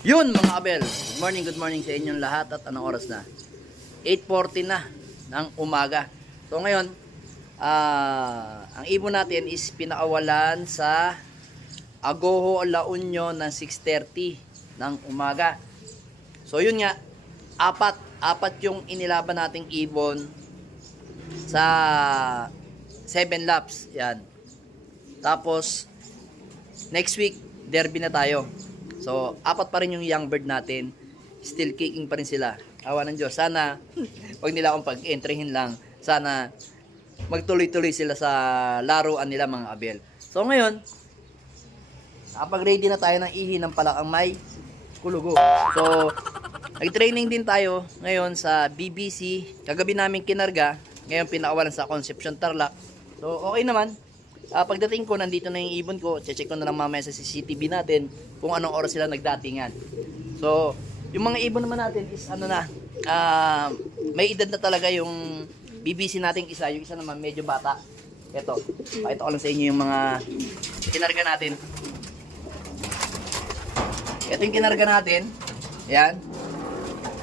Yun mga abel, good morning sa inyong lahat at anong oras na? 8:40 na ng umaga. So ngayon, ang ibon natin is pinakawalan sa Agoho, La Union ng 6:30 ng umaga. So yun nga, apat yung inilaban nating ibon sa 7 laps. Yan. Tapos, next week, derby na tayo. So, apat pa rin yung young bird natin. Still kicking pa rin sila. Awa ng Diyos. Sana, wag nila akong pag-entryhin lang. Sana, magtuloy-tuloy sila sa laruan nila mga abel. So, ngayon, nakapag-ready na tayo ng ihi ng palakang may kulugo. So, nag-training din tayo ngayon sa BBC. Kagabi namin kinarga. Ngayon, pinakawalan sa Concepcion Tarlac. So, okay naman. Pagdating ko, nandito na yung ibon ko. Check ko na lang mamaya sa CCTV natin kung anong oras sila nagdatingan. So, yung mga ibon naman natin is may edad na talaga yung BBC nating isa. Yung isa naman medyo bata. Ito, pakita ko lang sa inyo yung mga kinarga natin. Ito yung kinarga natin. Yan.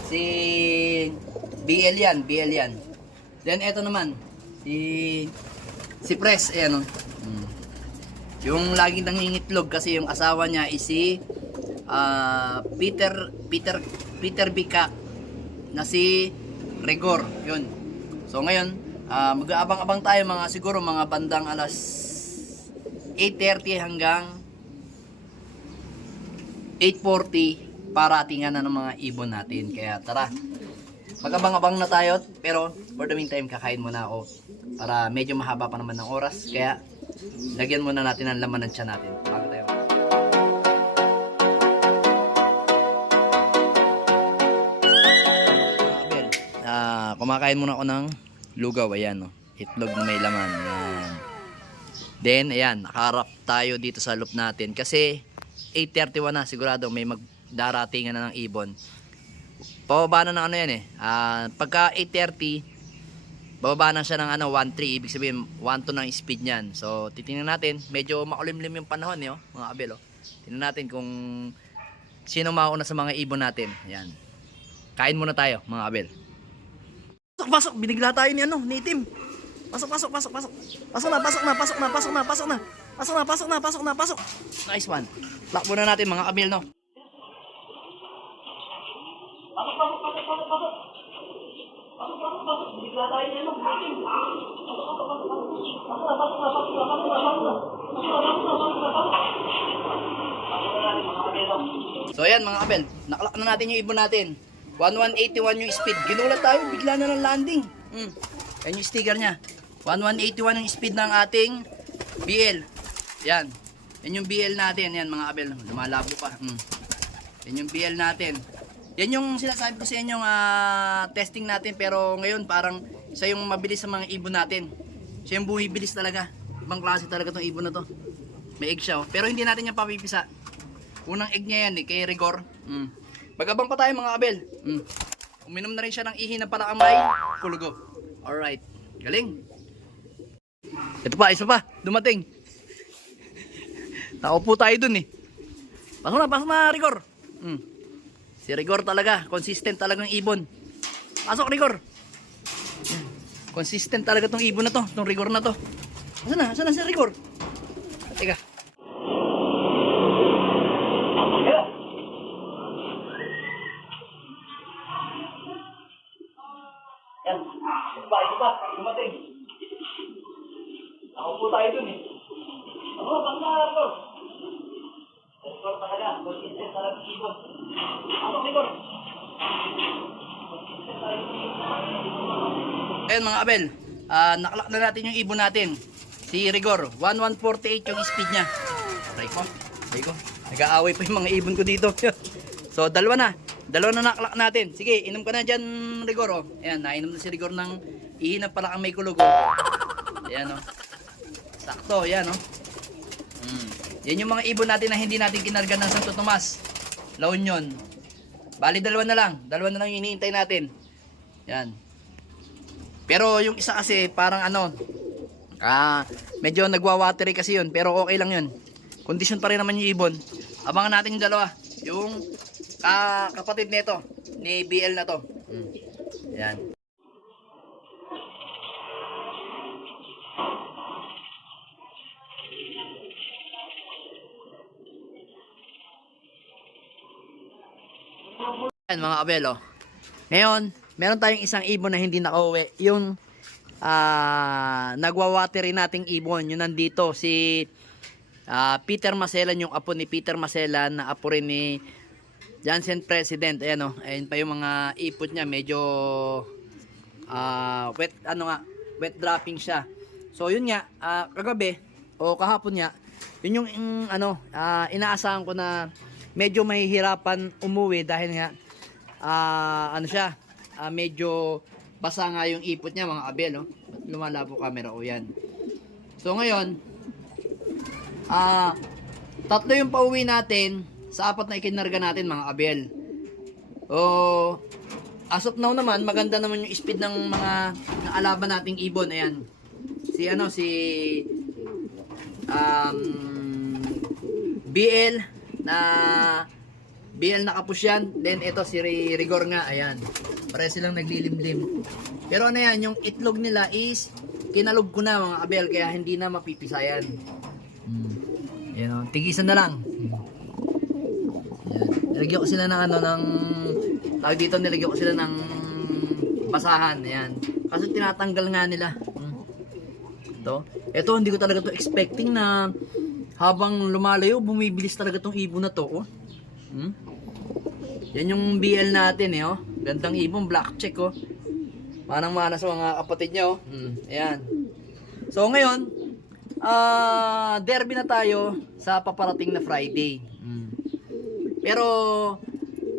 Si BL yan. Then ito naman, si Press, ayan o. Yung laging nangingitlog kasi yung asawa niya is si Peter Bika na si Rigor. Yun. So ngayon, mag-aabang-abang tayo siguro mga bandang alas 8:30 hanggang 8:40 para atingan na ng mga ibon natin. Kaya tara, mag-abang-abang na tayo. Pero for the meantime, kakain muna ako para medyo mahaba pa naman ng oras. Kaya lagyan muna natin ang laman ng tiyan natin bago tayo. Kumakain muna ako ng lugaw. Ayan, no? Itlog na may laman. Ayan. Then, ayan, nakaharap tayo dito sa loop natin. Kasi 8:31 na, sigurado may magdaratingan na ng ibon. Pababa na ng ano yan eh. Pagka 8:30, bababa na siya ng 1.3, ibig sabihin 1.2 ng speed niyan. So titingnan natin, medyo makulimlim yung panahon eh, mga abel. Tingnan natin kung sino mauna sa mga ibon natin. Yan. Kain muna tayo, mga abel. Pasok, binigla tayo ni Tim. Pasok. Pasok. Nice one. Lock muna natin mga abel, no. Pasok. Bigla tayo niya, no? So ayan mga abel, nakalak na natin yung ibon natin. 1181 yung speed. Ginulat tayo, bigla na ng landing. Yan yung sticker niya. 1181 yung speed ng ating BL. Yan. Yan yung BL natin. Yan mga abel, lumalabo pa. Yan yung BL natin. Yan yung sinasabi ko sa inyong testing natin, pero ngayon parang siya yung mabilis sa mga ibon natin. Siya yung bumibilis talaga. Ibang klase talaga tong ibon na to. May egg siya. Pero hindi natin yung papipisa. Unang egg niya yan kay Rigor. Magabang pa tayo mga abel. Uminom na rin siya ng ihi na palakang may kulugo. Alright. Galing. Ito pa, isa pa. Dumating. Nakaupo tayo dun eh. Pasok na Rigor. Si Rigor talaga, consistent talagang ibon. Pasok Rigor. Consistent talaga tong ibon na to, tong Rigor na to. Asan na si Rigor? Teka. Yan. Ito pa, dumating. Nakaupo tayo dun eh. Pasok na Rigor. Rigor talaga, consistent talagang ibon. Ayan mga abel, nakalak na natin yung ibon natin. Si Rigor, 1148 yung speed niya. Aray ko, nag-aaway pa yung mga ibon ko dito. So dalawa na nakalak natin. Sige, inom ka na dyan Rigor. Ayan, nainom na si Rigor ng ihi ng palakang may kulugo. Ayan o, sakto, ayan o. Yan yung mga ibon natin na hindi natin kinarga ng Santo Tomas, La Union. Bali dalawa na lang yung iniintay natin. Yan. Pero yung isa kasi parang medyo nagwa-watery kasi yun, pero okay lang yun. Condition pa rin naman yung ibon. Abangan natin yung dalawa. Yung kapatid nito, ni BL na to. Yan. Yan mga kabel, oh. Ngayon, meron tayong isang ibon na hindi nakauwi. Yung nagwawatery nating ibon. Yung nandito, si Peter Maselan, yung apo ni Peter Maselan, na apo rin ni Jansen President. Ayan, oh. Ayan pa yung mga ipot niya. Medyo wet, wet dropping siya. So, yun nga, kagabi, o kahapon nga, yun yung inaasahan ko na medyo mahihirapan umuwi dahil nga medyo basa nga yung ipot niya mga kabel, oh. Lumalabo camera, oh, yan. So ngayon, tatlo yung pauwi natin sa 4 na ikinarga natin mga kabel. As of now naman, maganda naman yung speed ng mga naalaban nating ibon. Ayan. Si BL nakapus yan. Then ito si Rigor nga. Ayan. Pare silang naglilimlim. Pero ano yan, yung itlog nila is kinalog ko na mga kabel, kaya hindi na mapipisayan. Ayan, o, tigisan na lang. Ayan. Nilagyan ko sila ng tawag dito, nilagyan ko sila ng basahan. Ayan. Kasi tinatanggal nga nila. Ito hindi ko talaga to expecting na habang lumalayo, bumibilis talaga tong ibon na to. Oh. Yan yung BL natin, eh, oh. Gandang ibon, black check, oh. Manang-mana sa mga kapatid niya, oh. Ayan. So ngayon, derby na tayo sa paparating na Friday. Pero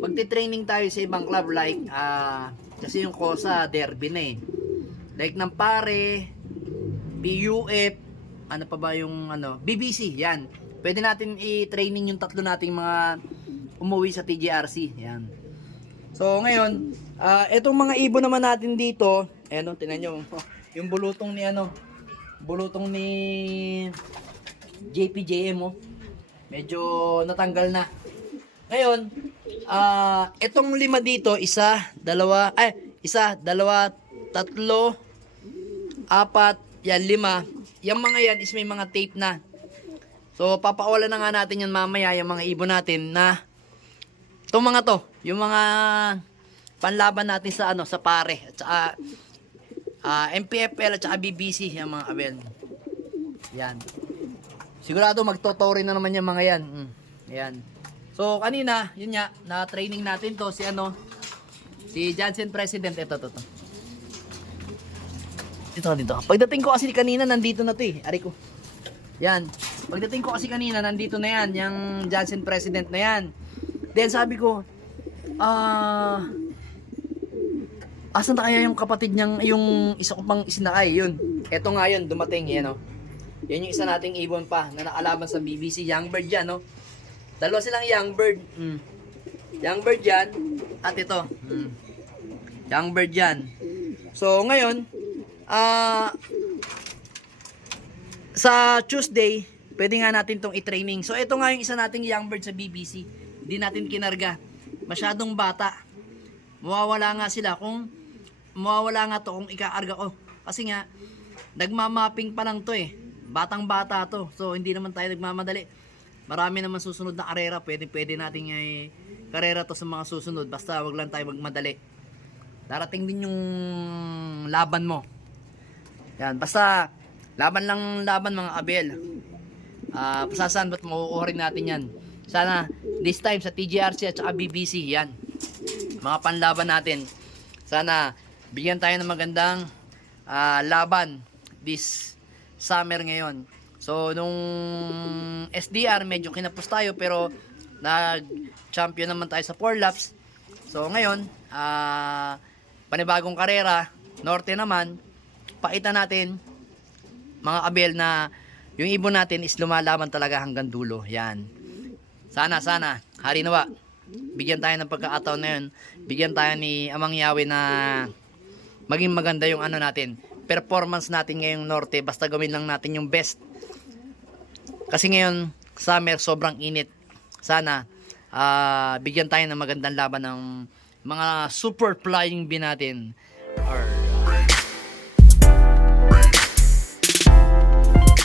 magti-training tayo sa ibang club like kasi yung Kosa derby na, eh. Like ng Pare, BUF, ano pa ba yung BBC, yan. Pwede natin i-training yung tatlo nating mga umuwi sa TGRC, yan. So ngayon, etong mga ibon naman natin dito, ayan, tingnan nyo, yung bulutong ni JPJM, oh. Medyo natanggal na. Ngayon, etong 5 dito, 1, 2, 3, 4, yan 5. Yung mga yan is may mga tape na. So papawalan na nga natin yan mamaya, yung mga ibon natin na itong mga to, yung mga panlaban natin sa sa Pare at saka MPFL at saka BBC, yung mga kabel. Yan. Sigurado magtotori na naman yung mga yan. Yan. So kanina, yun nga, na training natin to si Jansen President. Ito. Dito. Pagdating ko kasi kanina, nandito na to, eh. Ari ko. Yan. Pagdating ko kasi kanina, nandito na yan. Yung Jansen President na yan. Then sabi ko, asan na kaya yung kapatid niyang, yung isa ko pang isinakay, yun. Eto nga yun, dumating, yan, oh. Yan yung isa nating ibon pa, na nakalaban sa BBC, Young Bird yan, no. Dalawa silang Young Bird. Young Bird yan, at ito. Young Bird yan. So, ngayon, sa Tuesday, pwede nga natin tong i-training. So, ito nga yung isa nating Young Bird sa BBC. Hindi natin kinarga. Masyadong bata. Mawawala nga to kung ikaarga ko. Kasi nga, nagmamapping pa lang to, eh. Batang-bata to. So, hindi naman tayo nagmamadali. Marami naman susunod na karera. Pwede natin karera to sa mga susunod. Basta wag lang tayo magmadali. Darating din yung laban mo. Yan. Basta, laban mga kabel. Pasasan ba't mauuhorin natin yan. Sana, this time sa TGRC at saka BBC, yan. Mga panlaban natin. Sana, bigyan tayo ng magandang laban this summer ngayon. So, nung SDR, medyo kinapos tayo, pero nag-champion naman tayo sa 4 laps. So, ngayon, panibagong karera, norte naman, pakita natin, mga kabel, na yung ibon natin is lumalaban talaga hanggang dulo. Yan. Sana, hari nawa, bigyan tayo ng pagkakataon na yun. Bigyan tayo ni Amang Yahweh na maging maganda yung natin, performance natin ngayong norte. Basta gawin lang natin yung best. Kasi ngayon, summer, sobrang init. Sana, bigyan tayo ng magandang laban ng mga super flying bee natin or